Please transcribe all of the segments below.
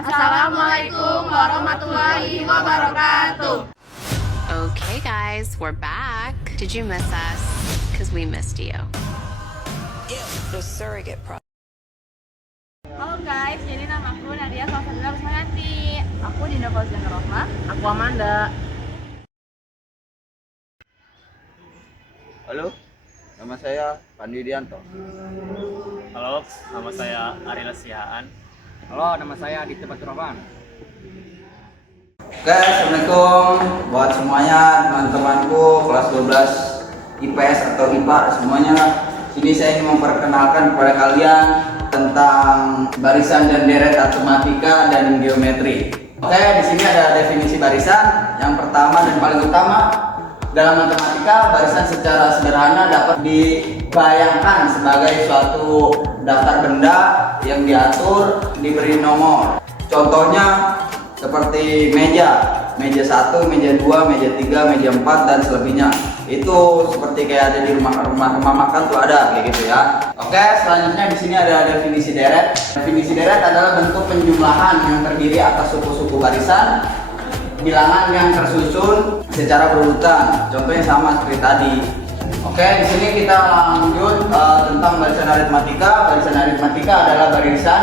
Assalamualaikum warahmatullahi wabarakatuh. Okay, guys, we're back. Did you miss us? Because we missed you. The surrogate process. Halo guys, jadi namaku Nadia Salsabila Rusmayanti. Aku Dinda Fauzian Rohmah. Aku Amanda. Halo, nama saya Pandi Dianto. Halo, nama saya Ari Lesiaan. Halo, nama saya Aditya Baturawan. Oke, assalamualaikum buat semuanya, teman-temanku kelas 12 IPS atau IPA semuanya. Sini saya ingin memperkenalkan kepada kalian tentang barisan dan deret matematika dan geometri. Oke, di sini ada definisi barisan. Yang pertama dan paling utama, dalam matematika, barisan secara sederhana dapat dibayangkan sebagai suatu daftar benda yang diatur, diberi nomor. Contohnya seperti meja 1, meja 2, meja 3, meja 4 dan selebihnya. Itu seperti kayak ada di rumah makan tuh ada kayak gitu ya. Oke, selanjutnya di sini ada definisi deret. Definisi deret adalah bentuk penjumlahan yang terdiri atas suku-suku barisan bilangan yang tersusun secara berurutan. Contohnya sama seperti tadi. Oke, di sini kita lanjut tentang barisan aritmatika. Barisan aritmatika adalah barisan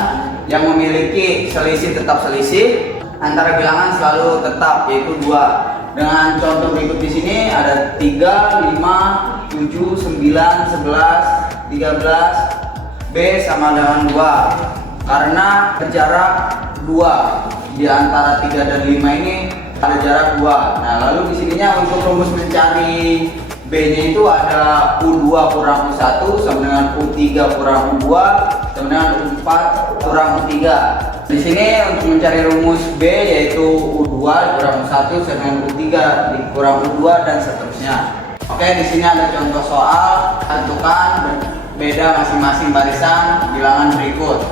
yang memiliki selisih tetap selisih antara bilangan selalu tetap, yaitu 2. Dengan contoh berikut di sini ada 3, 5, 7, 9, 11, 13. B sama dengan 2. Karena jarak 2 di antara 3 dan 5 ini ada jarak 2. Nah, lalu di sininya untuk rumus mencari B-nya itu ada U2 kurang U1 sama dengan U3 kurang U2 sama dengan U4 kurang U3. Di sini untuk mencari rumus B yaitu U2 kurang U1 sama dengan U3 kurang U2 dan seterusnya. Oke, di sini ada contoh soal. Tentukan beda masing-masing barisan bilangan berikut.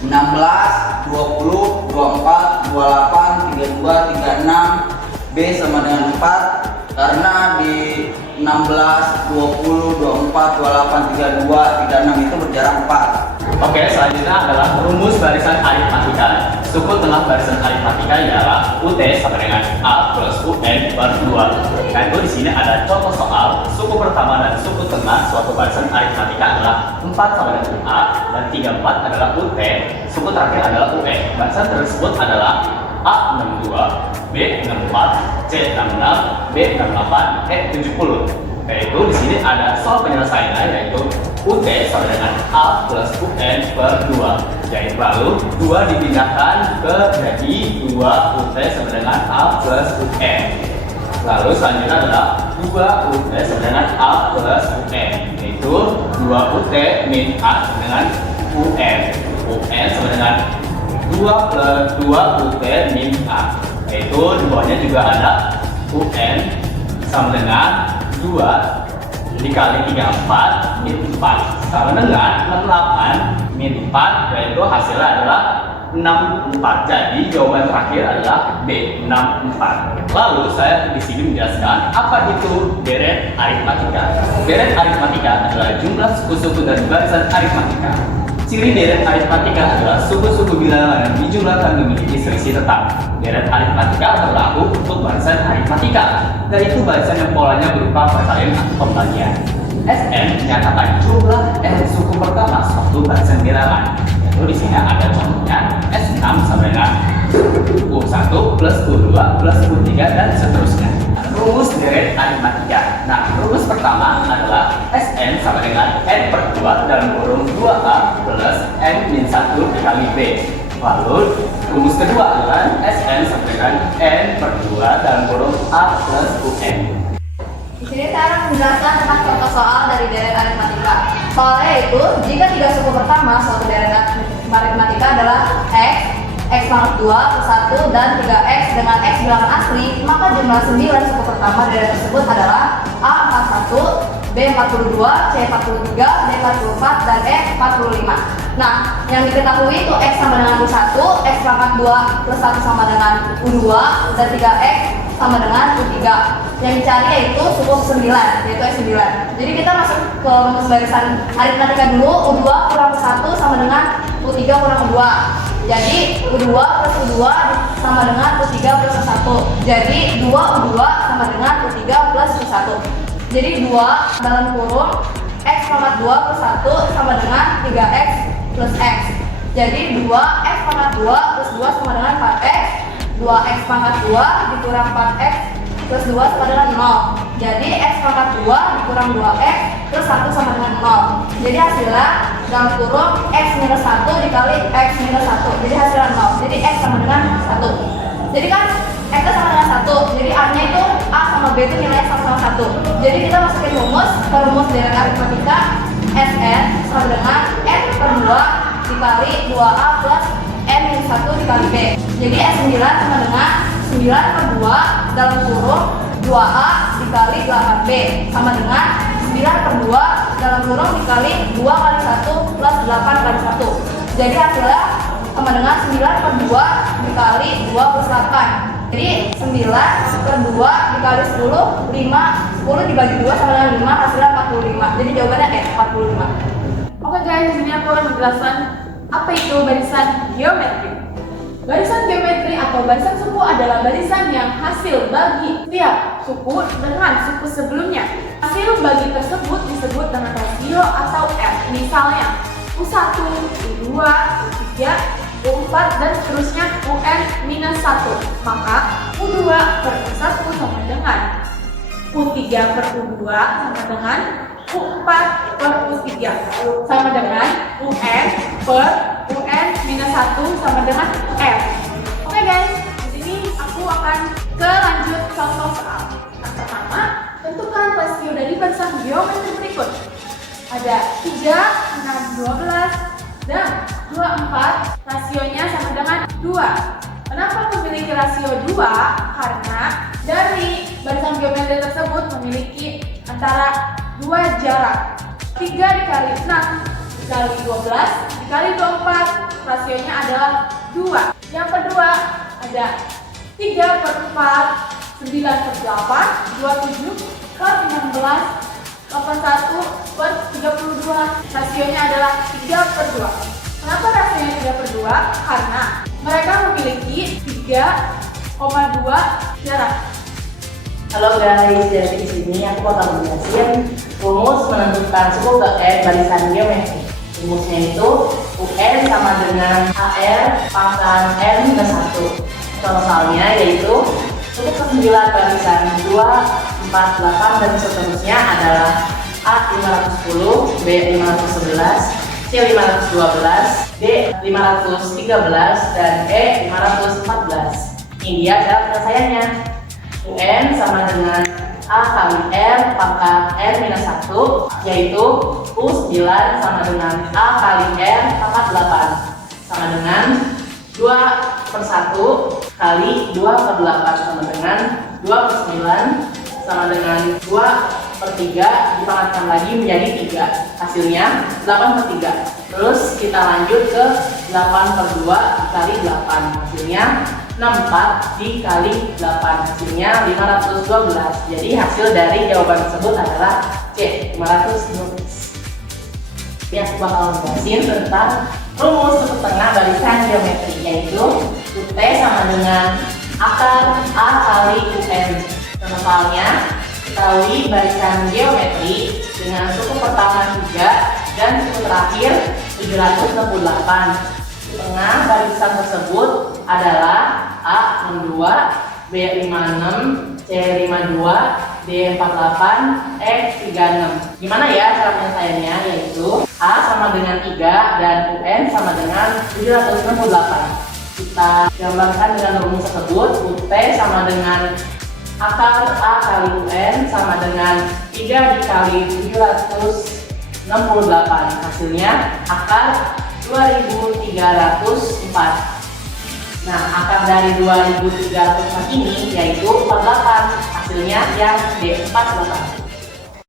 16, 20, 24, 28, 32, 36. B sama dengan 4 karena di 16, 20, 24, 28, 32, 36 itu berjarak 4. Oke, selanjutnya adalah rumus barisan aritmatika. Suku tengah barisan aritmatika ialah UT sama dengan A plus UN per 2. Nah, itu di sini ada contoh soal. Suku pertama dan suku tengah suatu barisan aritmatika adalah 4 sama dengan A dan 34 adalah UT. Suku terakhir adalah UN. Barisan tersebut adalah A62, B64, C66, B68, E70. Yaitu di sini ada soal penyelesaiannya yaitu UT sama dengan A plus UN per 2. Jadi lalu 2 dipindahkan ke jadi 2 UT sama dengan A plus UN. Lalu selanjutnya adalah 2 UT sama dengan A plus UN. Yaitu 2 UT min A sama dengan UN. UN sama dengan 2 plus 2 UT min A. Yaitu di bawahnya juga ada UN sama dengan 2 dikali 34 min 4 sama dengan 68 min 4, yaitu hasilnya adalah 64. Jadi jawaban terakhir adalah B, 64. Lalu saya di sini menjelaskan apa itu deret aritmatika. Deret aritmatika adalah jumlah suku-suku dari barisan aritmatika. Ciri deret aritmatika adalah suku-suku bilangan yang dijumlahkan memiliki selisih tetap. Deret aritmatika berlaku untuk barisan aritmatika, yaitu barisan yang polanya berupa perkalian atau pembagian. Sn menyatakan jumlah n suku pertama suatu barisan bilangan. Yaitu di sini ada contohnya S6 sama dengan U1 plus U2 plus U3 dan seterusnya. Rumus deret aritmatika. Nah, rumus pertama adalah Sn sama dengan n per 2 dalam kurung 2A plus n min 1 dikali B. Lalu rumus kedua adalah Sn sama dengan n per 2 dalam kurung A plus UN. Di sini saya akan menjelaskan tentang contoh soal dari deret aritmatika. Soalnya itu, jika 3 suku pertama suatu deret aritmatika adalah X, X pangkat 2 plus 1 dan 3X dengan X bilangan asli, maka jumlah 9 suku pertama deret tersebut adalah A41, B42, C43, D44, dan E45. Nah, yang diketahui itu X sama dengan U1, X pangkat 2 plus 1 sama dengan U2, dan 3X sama dengan U3. Yang dicari yaitu suku 9, yaitu S9. Jadi kita masuk ke rumus barisan aritmatika dulu. U2 kurang U1 sama dengan U3 kurang U2. Jadi U2 plus U2 sama dengan U3 plus U1. Jadi 2U2 sama dengan U3 plus U1. Jadi 2 dalam kurung X pangkat 2 plus 1 sama dengan 3X plus X. Jadi 2X pangkat 2 plus 2 sama dengan 4X. 2X pangkat 2 dikurang 4X plus 2 sama dengan 0. Jadi X pangkat 2 dikurang 2X plus 1 sama dengan 0. Jadi hasilnya dalam kurung X minus 1 dikali X minus 1. Jadi hasilnya 0. Jadi X sama dengan 1. Jadi kan X sama dengan 1. Jadi A-nya itu A sama B itu nilainya sama-sama 1. Jadi kita masukin rumus dari aritmatika Sn sama dengan N per 2 dikali 2A plus N minus 1 dikali B. Jadi S9 sama dengan 9 per 2 dalam kurung 2A dikali 8B sama dengan 9 per 2 dalam kurung dikali 2 kali 1 plus 8 kali 1. Jadi hasilnya sama dengan 9 per 2 dikali 2 plus 8. Jadi 9 per 2 dikali 10, 10 dibagi 2 sama dengan 5, hasilnya 45. Jadi jawabannya 45. Oke guys, di sini aku akan menjelaskan apa itu barisan geometri. Barisan geometri atau barisan suku adalah barisan yang hasil bagi setiap suku dengan suku sebelumnya. Hasil bagi tersebut disebut dengan rasio atau R. Misalnya U1, U2, U3, U4 dan seterusnya UN minus 1. Maka U2 per U1 sama dengan U3 per U2 sama dengan U4 per U3 sama dengan UN per UN minus 1 sama dengan R. Oke guys, di sini aku akan lanjut contoh soal. Yang pertama, tentukan rasio dari barisan geometri berikut. Ada 3, 6, 12 dan 24, rasionya sama dengan 2. Kenapa memiliki rasio 2? Karena dari barisan geometri tersebut memiliki antara 2 jarak. 3 dikali 6 dikali 12 dikali 24, rasionya adalah 2. Yang kedua ada 3 per 4, 9 per 8, 27 per 16, 81 per 32, rasionya adalah 3 per 2. Kenapa rasionya 3 per 2? Karena mereka memiliki 3,2 jarak. Halo guys, jadi di sini aku bakal menjelaskan rumus menentukan suku ke N barisan geometri. Rumusnya itu UN sama dengan AR pangkat N minus 1. Contoh soalnya yaitu suku ke-9 barisan 2, 4, 8 dan seterusnya adalah A 510, B 511, C 512, D 513 dan E 514. Ini dia cara penyelesaiannya. UN sama dengan A kali R pangkat R minus 1, yaitu U9 sama dengan A kali R pangkat 8 sama dengan 2 per 1 kali 2 per 8 sama dengan 2 per 9 sama dengan 2 per 3 dipangkatkan lagi menjadi 3, hasilnya 8 per 3. Terus kita lanjut ke 8 per 2 dikali 8, hasilnya 64 dikali 8, hasilnya 512. Jadi hasil dari jawaban tersebut adalah C, 512. Yang aku bakal jelasin tentang rumus suku tengah barisan geometri, yaitu UT sama dengan akar A kali UN. Contohnya, ketahui barisan geometri dengan suku pertama 3 dan suku terakhir 768. Tengah barisan tersebut adalah A 62, B 56, C 52, D 48, E 36. Gimana ya cara penyelesaiannya? Yaitu A sama dengan 3 dan UN sama dengan 768. Kita gambarkan dengan rumus tersebut. UT sama dengan akar A kali UN sama dengan 3 dikali 768. Hasilnya akar 2304. Nah, akar dari 2304 ini yaitu 48. Hasilnya yang D, 48.